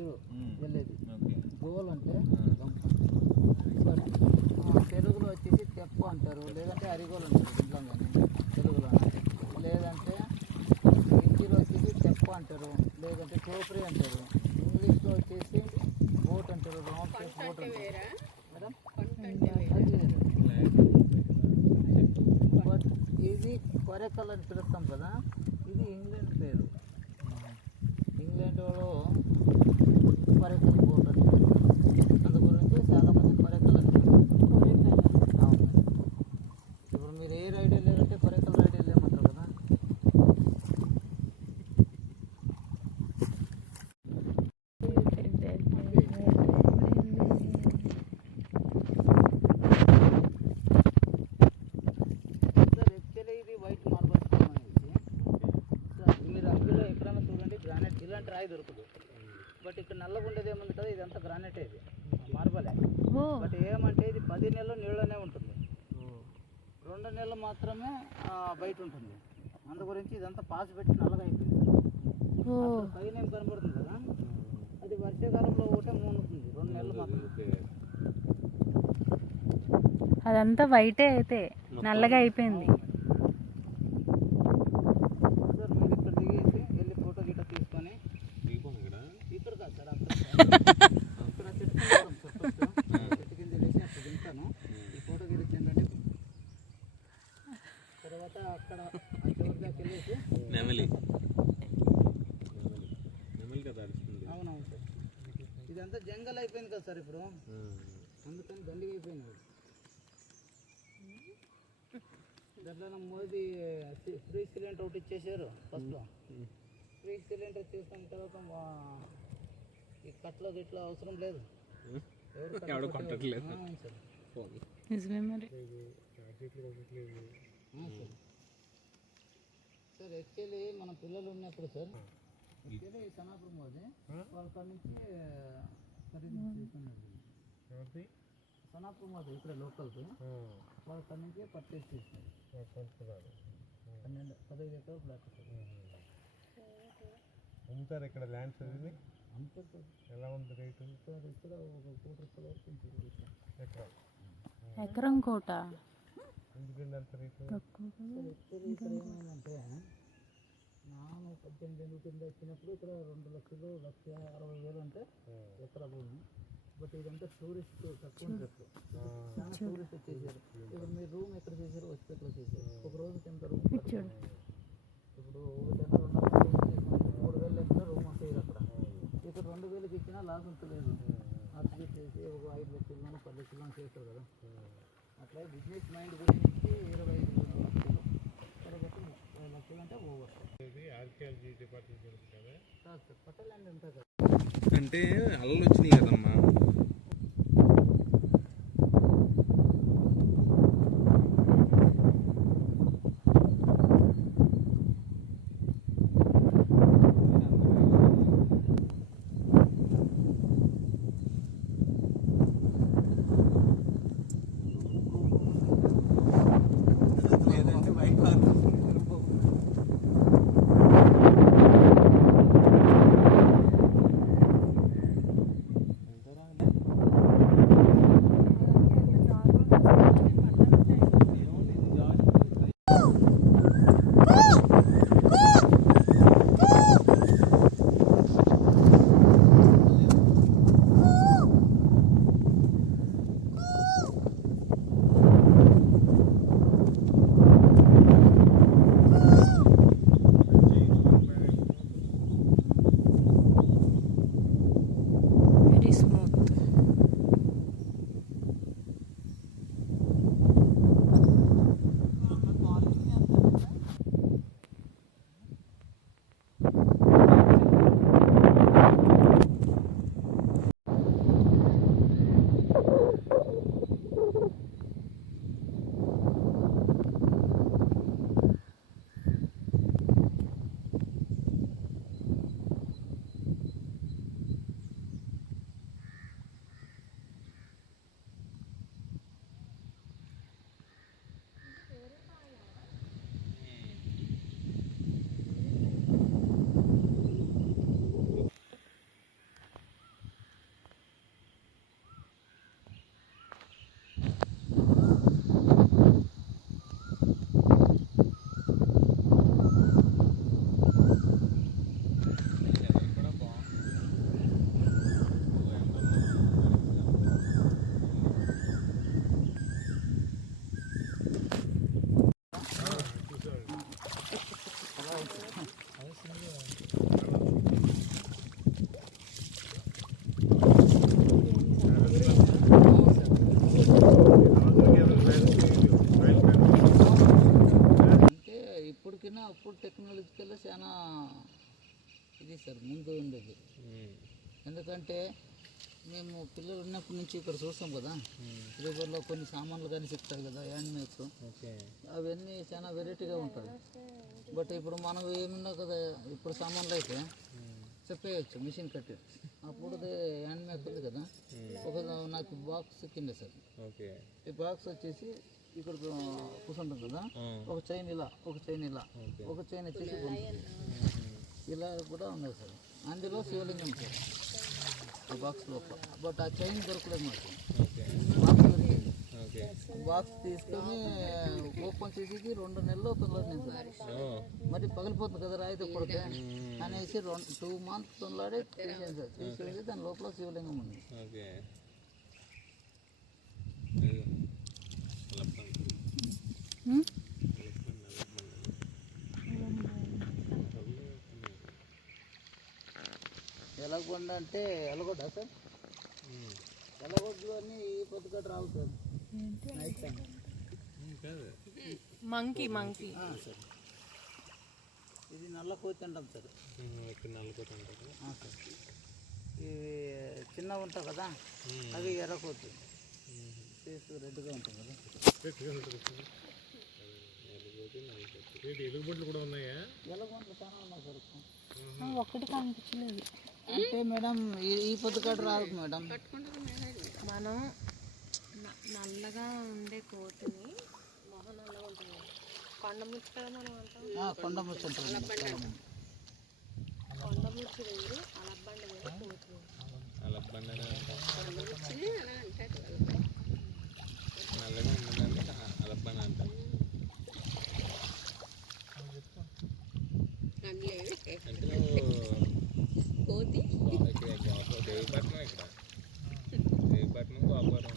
నీరు వెళ్ళేది. గోల్ అంటే తెలుగులో వచ్చేసి తెప్పు అంటారు, లేదంటే అరిగోలు అంటారు ఇంట్లో తెలుగులో. లేదంటే హిందీలో వచ్చేసి తెప్పు అంటారు, లేదంటే టోపరీ అంటారు. ఇంగ్లీష్లో వచ్చేసి బోట్ అంటారు, రౌండ్ షేప్ బోట్ అంటారు మేడం. బట్ ఇది కొరెకల్ అని పిలుస్తాం కదా, ఇది ఇంగ్లాండ్ పేరు. ఇంగ్లాండ్లో కొరెకల్ బోట్ అని అందు గురించి చాలామంది కొరెకల్ అని అవును. ఇప్పుడు మీరు ఏ రైడ్ వెళ్ళారంటే కొరెకల్ రైడ్ వెళ్ళామంటారు కదా. సార్ యాక్చువల్లీ ఇది వైట్ మార్బల్ స్టోన్ అనేసి సార్, మీరు అందులో ఎక్కడైనా చూడండి గ్రానైట్ ఇలాంటి రాయి దొరకదు. బట్ ఇక్కడ నల్లగా ఉండేది ఏముంది కదా, ఇదంతా గ్రానైటే, ఇది మార్బలే. బట్ ఏమంటే ఇది 10 నెలలు నీళ్ళనే ఉంటుంది, 2 నెలలు మాత్రమే బయట ఉంటుంది. అందు గురించి ఇదంతా పాసి పెట్టి నల్లగా అయిపోయింది. పైన ఏం కనబడుతుంది కదా, అది వర్షాకాలంలో ఒకటే మూనుతుంది, 2 నెలలు మాత్రమే. అదంతా వైటే అయితే నల్లగా అయిపోయింది. సార్ మీరు ఇక్కడ దిగేసి వెళ్ళి ఫోటో గిట్ట తీసుకొని ఇక్కడ కాదు సార్, అక్కడ చెట్టు కింద వేసి అక్కడ దింటాను. ఈ ఫోటో గిట్ట చెందండి. తర్వాత అక్కడ ఆ చివరి దాకా వెళ్ళేసి అవునవును సార్, ఇదంతా జంగల్ అయిపోయింది కదా సార్ ఇప్పుడు, అందుకని దండిగా అయిపోయింది. దాంట్లో మోదీ ఫ్రీ సిలిండర్ ఒకటి ఇచ్చేసారు ఫస్ట్లో. ఫ్రీ సిలిండర్ తీసుకున్న తర్వాత ఈ కట్లో గిట్లో అవసరం లేదు, ఎవరు కొట్టట్లేదు సార్. నిజమే మరి. సార్ యాక్చువల్లీ మన పిల్లలు ఉన్నప్పుడు సార్, యాక్చువల్లీ సనాపురం మోదీ వాళ్ళ కాడ నుంచి ఖరీదు చేసుకున్నారు. సనాపురం మోదీ ఇక్కడ లోకల్స్ వాళ్ళ కాడ నుంచి పర్చేస్ చేసినారు. 15 ఎకరాలు ఫ్లాట్ అమ్ముతారు ఇక్కడ ల్యాండ్స్ అమ్ముతారు సార్. ఎలా ఉంది రేటు? ఇక్కడ ఒక ₹1 వరకు ఉంటుంది ఎకరం కోట. ఎందుకండి అంత రేటు? యాక్చువల్లీ ఇక్కడ ఏమైందంటే నాను 18 కింద వచ్చినప్పుడు ఇక్కడ 2,60,000 అంటే ఎకరా భూమి. బట్ ఇదంతా టూరిస్ట్ తక్కువ ఉంటుంది, చాలా టూరిస్ట్ వచ్చేసారు. ఇప్పుడు మీరు రూమ్ ఎక్కడ చేశారు, హాస్పిటల్లో చేశారు. ఒక రోజుకి ఎంత రూమ్? ఇప్పుడు 3,000 ఎక్కడ రూమ్ వస్తాయి అక్కడ. ఇక్కడ 2,000కి ఇచ్చినా లాస్ ఉంటలేదు. అర్థం చేసి ఒక 5 లక్షలు 10 లక్షలు చేస్తారు కదా. అట్లా బిజినెస్ మైండ్ గురించి 25 లక్షలు, తర్వాత 30 లక్షలు అంటే ఓవర్. ఆర్కియాలజీ డిపార్ట్మెంట్ కదా సార్, పట్టల్యాండ్ ఉంటుంది కదా. అంటే అల్లలు వచ్చినాయి కదమ్మా. లేదంటే బయట ఇది సార్ ముందు ఉండేది. ఎందుకంటే మేము పిల్లలు ఉన్నప్పటి నుంచి ఇక్కడ చూస్తాం కదా, రివర్లో కొన్ని సామాన్లు కానీ చెప్తారు కదా హ్యాండ్ మేడ్స్, అవన్నీ చాలా వెరైటీగా ఉంటుంది. బట్ ఇప్పుడు మనం ఏమున్నా కదా, ఇప్పుడు సామాన్లు అయితే చెప్పేయచ్చు మిషన్ కట్టి. అప్పుడు హ్యాండ్ మేక్ ఉంది కదా, ఒక నాకు బాక్స్ కింద సార్, ఈ బాక్స్ వచ్చేసి ఇక్కడ కూర్చుంటుంది కదా, ఒక చైన్ ఇలా, ఒక చైన్ ఇలా, ఒక చైన్ వచ్చేసి ఇలా కూడా ఉన్నది సార్. అందులో శివలింగం సార్ ఆ బాక్స్ లోపల. బట్ ఆ చైన్ దొరకలేదు మాకు. బాక్స్ దొరికింది. బాక్స్ తీసుకొని ఓపెన్ చేసి 2 నెలలు తొందరలేదు సార్. మరి పగిలిపోతుంది కదా రాయితో కొడితే అనేసి 2 months తొందరడే తీసేది సార్. తీసేసి దాని లోపల శివలింగం ఉంది. ఎలగొండ అంటే ఎలగొడ్డా సార్? ఎలగొడ్లు అన్నీ ఈ పొద్దుగట్టు రావు sir, night time. Monkey sir ఇది నల్ల కోతి అంటాం సార్. సార్ ఇవి చిన్నగా ఉంటాయి కదా, అవి ఎర్ర కోతి, ఫేస్ రెడ్గా ఉంటుంది కదా. ఎలుగుబంట్లు కూడా ఉన్నాయా? ఎలగొండలు చాలా ఉన్నాయి సార్. ఒకటి కనిపించలేదు అంటే మేడం ఈ పొద్దుగట్టు రాదు మేడం. మనం నల్లగా ఉండే కోతిని మొహం నల్లగా ఉంటుంది, కొండ ముచ్చు కదా మనం అంటాం. కొండ ముచ్చు ఉంటుంది. కొండ ముచ్చు వేరు, అలబ్బండ వేరు, కోతి దేవపట్నం గోపురం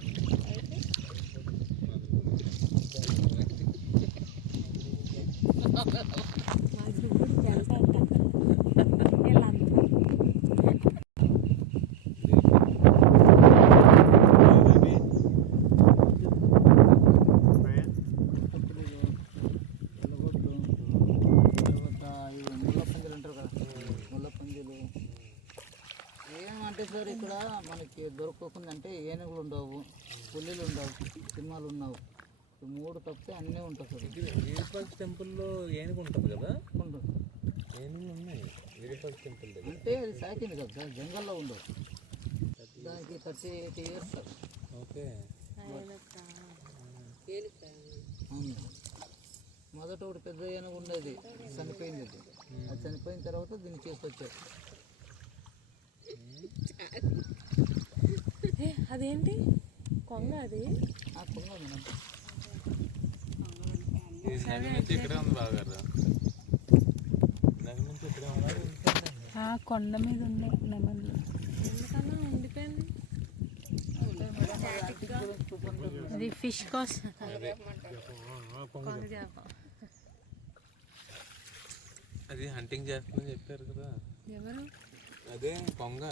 ఏమంటే సార్ ఇక్కడ మనకి దొరకకుండా అంటే ఏనుగులు ఉండవు, పుల్లులు ఉండవు, సింహాలు ఉండవు. 3 తప్పితే అన్నీ ఉంటాయి సార్. విరూపాక్ష టెంపుల్లో ఏనుగు ఉంటుంది కదా, ఉండవు. ఏనుగులు ఉన్నాయి విరూపాక్ష టెంపుల్ దగ్గర. అంటే అది సాకింది కదా సార్, జంగల్లో ఉండవు. దానికి 38 years సార్. ఓకే. అవును. మొదట ఒకటి పెద్ద ఏనుగు ఉండేది, చనిపోయింది. అది చనిపోయిన తర్వాత దీన్ని తీసుకొచ్చారు. అదేంటి కొంగ? అది కొంగ మేడం. నది నుంచి ఇక్కడే ఉంది బాగా, నది నుంచి ఇక్కడే ఉంది. కొండ మీద ఉన్నాయి నెమళ్ళు. ఎందుకన్నా ఉండిపోయింది అది ఫిష్ కోసం. కొంగ చేప అది హంటింగ్ చేస్తుందని చెప్పారు కదా. ఎవరు? అదే కొంగ.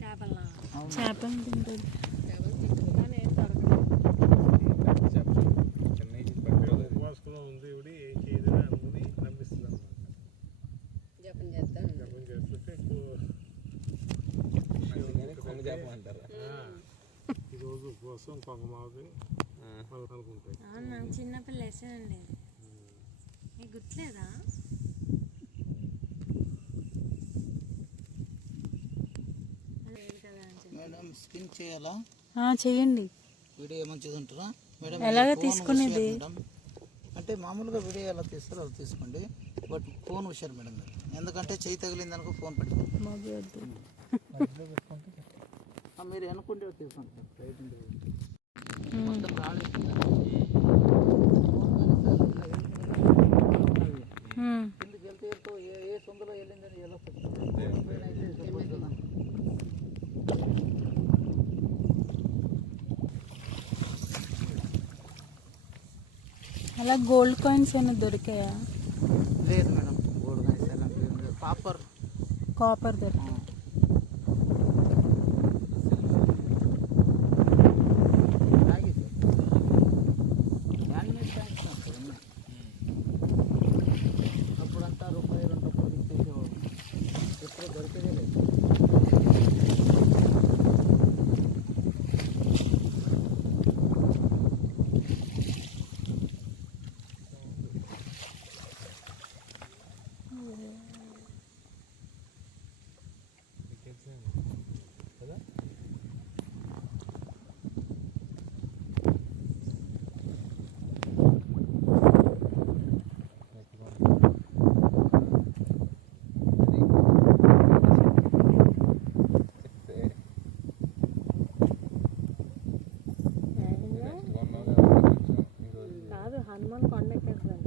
చేపలు తింటుంది. ఉపవాసంలో ఉంది ఇవిడి, ఏం చేయదని అనుకుని నమ్మిస్తుంది అన్నమాట. జపం చేస్తుంటే కొంగ చేప అంటారు. ఈరోజు ఉపవాసం కొంగమావి అనుకుంటాయి. నాకు చిన్నపిల్ల వేసానండి, మీకు గుర్తులేదా? మేడం స్పిన్ చేయాలా? చేయండి. వీడియో మంచిది ఉంటుందా మేడం? ఎలాగ తీసుకునేది? అంటే మామూలుగా వీడియో ఎలా తీస్తారో అలా తీసుకోండి, బట్ ఫోన్ హుషారు మేడం మీరు. ఎందుకంటే చేయి తగిలింది అనుకో ఫోన్ పడిపోతుంది. మీరు అనుకుంటే తీసుకోండి సార్. రైట్ మొత్తం రాలేదు. కిందకి వెళ్తే ఏ సొంతలో వెళ్ళిందని ఎలా అలా గోల్డ్ కాయిన్స్ ఏమైనా దొరికాయా? లేదు మేడం, గోల్డ్ కాయిన్స్ కాపర్ దొరికాయి. అప్పుడంతా ₹1, ₹2 ఇచ్చేసేవాడు. కదా కాదు హనుమాన్ కొండ ఎక్కేస్తాను.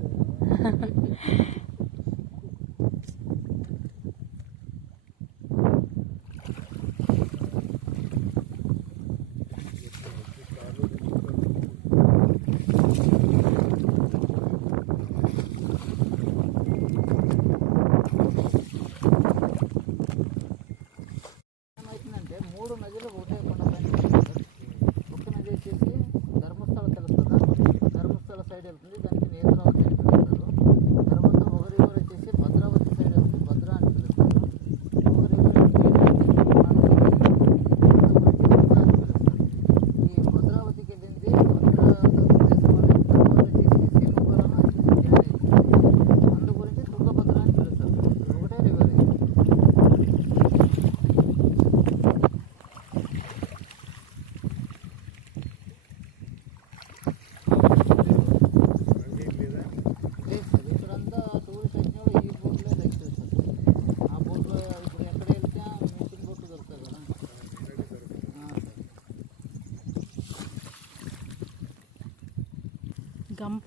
ఏమవుతుందంటే 3 నదులు ఒకటే కొండ పైన కలుస్తాయి. ఒక నది వచ్చేసి ధర్మస్థల కలుస్తుందా, ధర్మస్థల సైడ్ వెళ్తుంది, దానికి నేత్రావతి అని పిలుస్తారు. తర్వాత ఒక రివర్ వచ్చేసి భద్రావతి సైడ్ వెళ్తుంది, భద్రా అని పిలుస్తారు. ఒక రివర్ ఈ భద్రావతికి వెళ్ళింది భద్రాతో తీసుకొని వచ్చేసి శ్రీముఖాలను వచ్చేసి జాయిన్ అవుతుంది. అందు గురించి తుంగభద్ర అని పిలుస్తారు. ఒకటే రివర్ ఇది. ఇక్కడంతా టూరిస్ట్ వచ్చిన వాళ్ళు ఈ బోట్లో లైక్ చేస్తారు. ఆ బోట్లో ఇప్పుడు ఎక్కడ వెళ్తే మిషన్ బోట్లు దొరుకుతాయి కదా. గంప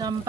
గంప